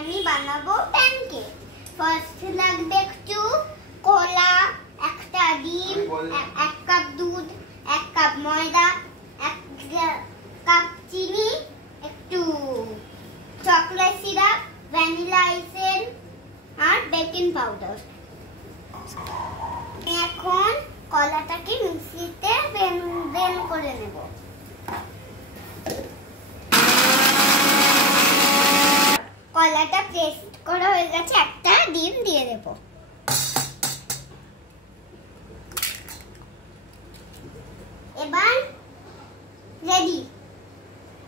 আমি বানাবো pancake. First লাগবে একটু কলা, একটা ডিম, 1 কাপ দুধ, 1 কাপ ময়দা, 1 কাপ চিনি, একটু চকলেট সিরাপ, ভ্যানিলা এসেন্স আর বেকিং পাউডার। এখন কলাটাকে মিক্সিতে ব্লেন্ড করে নেব। কলাটা পেস্ট করা হয়ে গেছে, একটা ডিম দিয়ে দেব। এবার রেডি।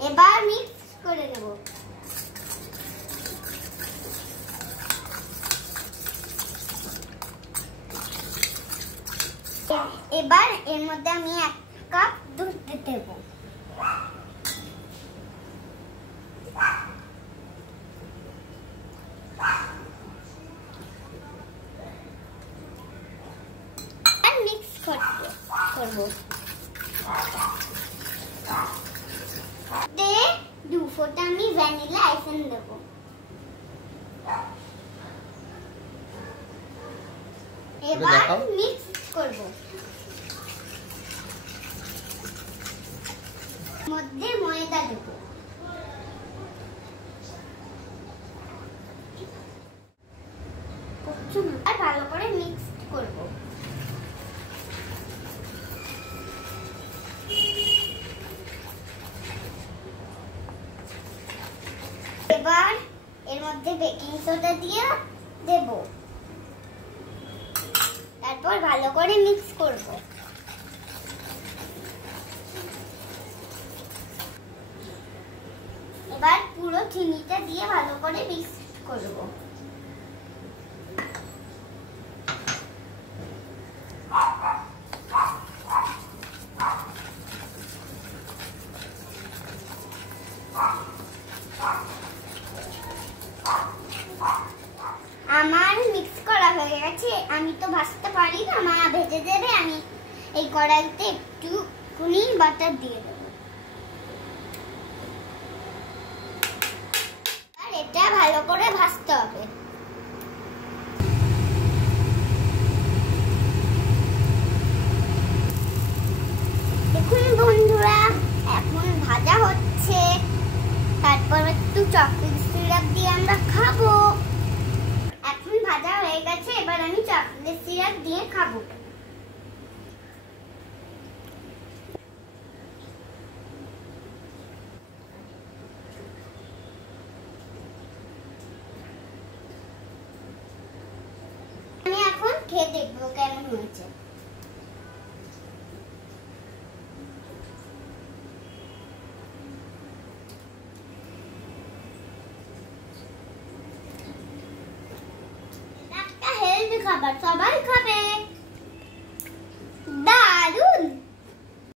এবার মিক্স করে নেব। এবার এর মধ্যে আমি 1 কাপ দুধ দেব। আর মিক্স করব। তে 2 ফোঁটা আমি ভ্যানিলা এসেন্স দেব। এবার মিক্স করব। মধ্যে ময়দা দেব। আর ভালো করে মিক্স করব। এবার এর মধ্যে বেকিং সোডা দিয়ে দেব। তারপর ভালো করে মিক্স করব। এবার পুরো চিনিটা দিয়ে ভালো করে মিক্স করব। আমার মিক্স করা হয়ে গেছে। আমি তো ভাজতে পারি না, মা ভেজে দেবে। আমি এই কড়াইতে একটু বাটার দিয়ে দেব। আর এটা ভালো করে ভাজতে হবে। দেখুন বন্ধুরা, এখন ভাজা হচ্ছে। তারপর একটু চকলেট সিরাপ দিয়ে আমরা খাবো। এখন ভাজা হয়ে গেছে, এবার আমি চকলেট সিরাপ দিয়ে খাবো। আমি এখন খেয়ে দেখবো কেমন হয়েছে। একটা হেলদি খাবার, সবাই খাবে।